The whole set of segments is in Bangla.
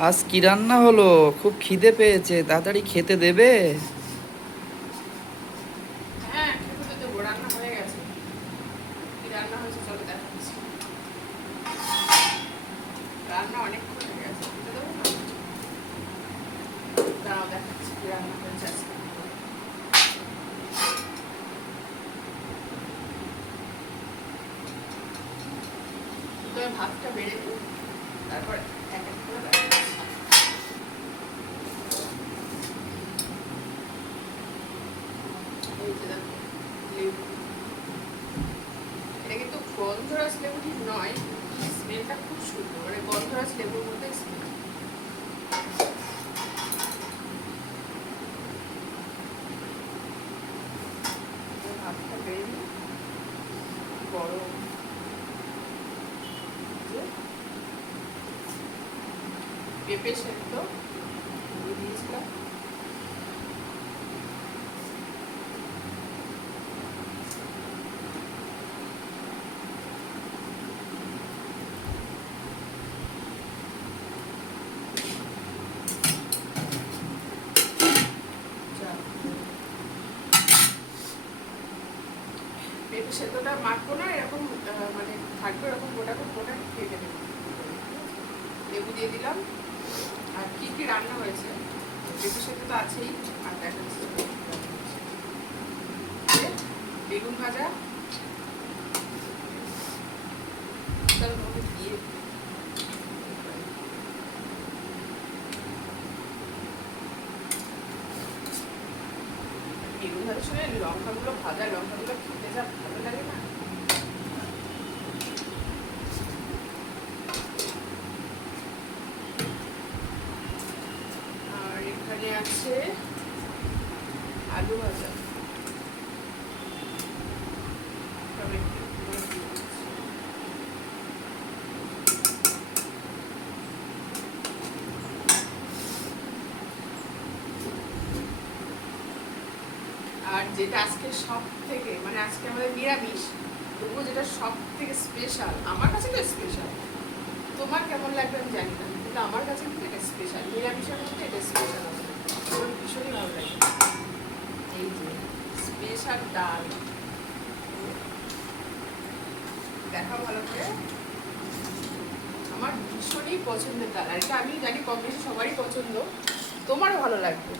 আজ কি রান্না হলো? খুব খিদে পেয়েছে, তাড়াতাড়ি খেতে দেবে? হ্যাঁ, খেতে তো দেবো। রান্না হয়ে গেছে। কি রান্না হয়েছে চলো দেখাচ্ছি। রান্না অনেকক্ষণ হয়ে গেছে, খেতে দেবো না? দাঁড়াও দেখাচ্ছি কি রান্না হয়েছে আজকে। তুমি ভাতটা বেড়ে দিই, তারপর এক এক করে দেখাচ্ছি। এই যে দেখো, লেবু। এটা কিন্তু গন্ধরাজ লেবু ঠিক নয়, স্মেলটা খুব সুন্দর, মানে গন্ধরাজ লেবুর মধ্যে স্মেল। ভাতটা বেড়ে দিই, গরম। পেঁপে সেদ্ধ দিয়ে দিয়েছিলাম। পেঁপে সেদ্ধটা মাখবো না, এরকম মানে থাকবে এরকম গোটা গোটা কেটে দেবো। লেবু দিয়ে দিলাম। আর কি কি রান্না হয়েছে, পেঁপে সেদ্ধ তো আছেই। আর দেখাচ্ছি বেগুন ভাজা, তার মধ্যে দিয়ে বেগুন ভাজার সময় লঙ্কাগুলো ভাজা লঙ্কাগুলো খেতে যা ভালো লাগে না। আর এখানে আছে আলু ভাজা, টমেটো। আর যেটা আজকে সব থেকে, মানে আজকে আমাদের নিরামিষ, তবুও যেটা সব থেকে স্পেশাল, আমার কাছে তো স্পেশাল, তোমার কেমন লাগবে আমি জানি না, কিন্তু আমার কাছে কিন্তু এটা স্পেশাল। নিরামিষের মধ্যে এটা স্পেশাল, আমার ভীষণই ভালো লাগে। এই যে স্পেশাল ডাল, দেখাও ভালো করে। আমার ভীষণই পছন্দের ডাল, আর এটা আমি জানি কম বেশি সবারই পছন্দ, তোমারও ভালো লাগবে।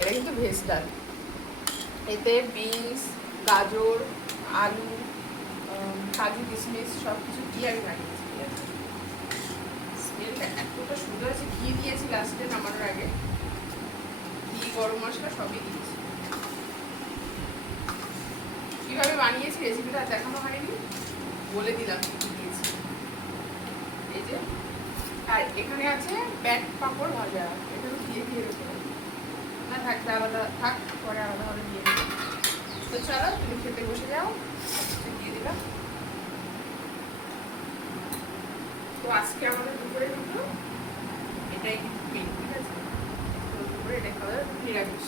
এটা কিন্তু ভেজ ডাল। এতে বিনস, গাজর, আলু, কাজু কিশমিশ সব কিছু দিয়ে আমি বানিয়েছি। স্মেলটা এতটা সুন্দর আছে, ঘি দিয়েছি লাস্টে নামানোর আগে, ঘি গরম মশলা সবই দিয়েছি। কীভাবে বানিয়েছি রেসিপিটা দেখানো হয়নি, বলে দিলাম কি কি দিয়েছি। এই যে, আর এখানে আছে ব্যাট পাঁপড় ভাজা, এটা তো দিয়ে দিয়ে রেখে না থাকতে আলাদা থাক, পরে আলাদাভাবে দিয়ে দেবো। তো চলো তুমি খেতে বসে যাও, দিয়ে দিলাম। তো আজকে আমাদের দুপুরে কিন্তু এটাই কিন্তু মেন, ঠিক আছে? তো দুপুরে এটা খাওয়া যাবে নিরামিষ,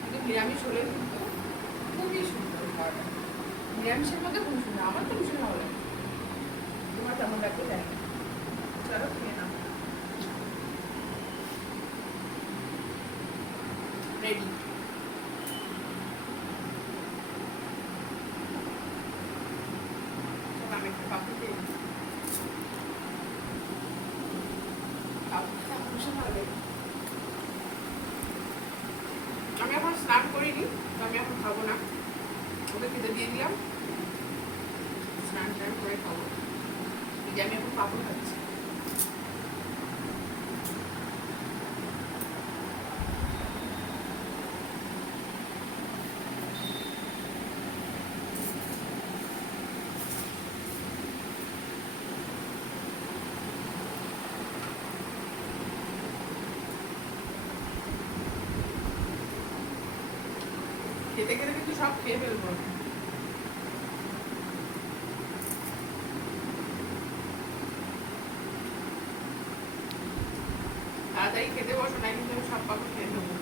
কিন্তু নিরামিষ হলে কিন্তু খুবই সুন্দর খাওয়াটা। নিরামিষের মধ্যে খুব সুন্দর, আমার তো ভীষণ ভালো লাগে। তোমার কেমন লাগবে জানি না। চলো খেয়ে নাও। রেডি। আমি একটা পাপড় খেয়ে নিই। পাপড়টা ভীষণ ভালো লাগে। আমি এখন স্নান করিনি, তো আমি এখন খাবো না, ওকে খেতে দিয়ে দিলাম। স্নান টান করে খাবো, এই যে আমি এখন পাপড় খাচ্ছি। খেতে খেতে কিন্তু সব খেয়ে ফেলবো। তাড়াতাড়ি খেতে বসো, না কিন্তু আমি সব পাপড় খেয়ে ফেলবো।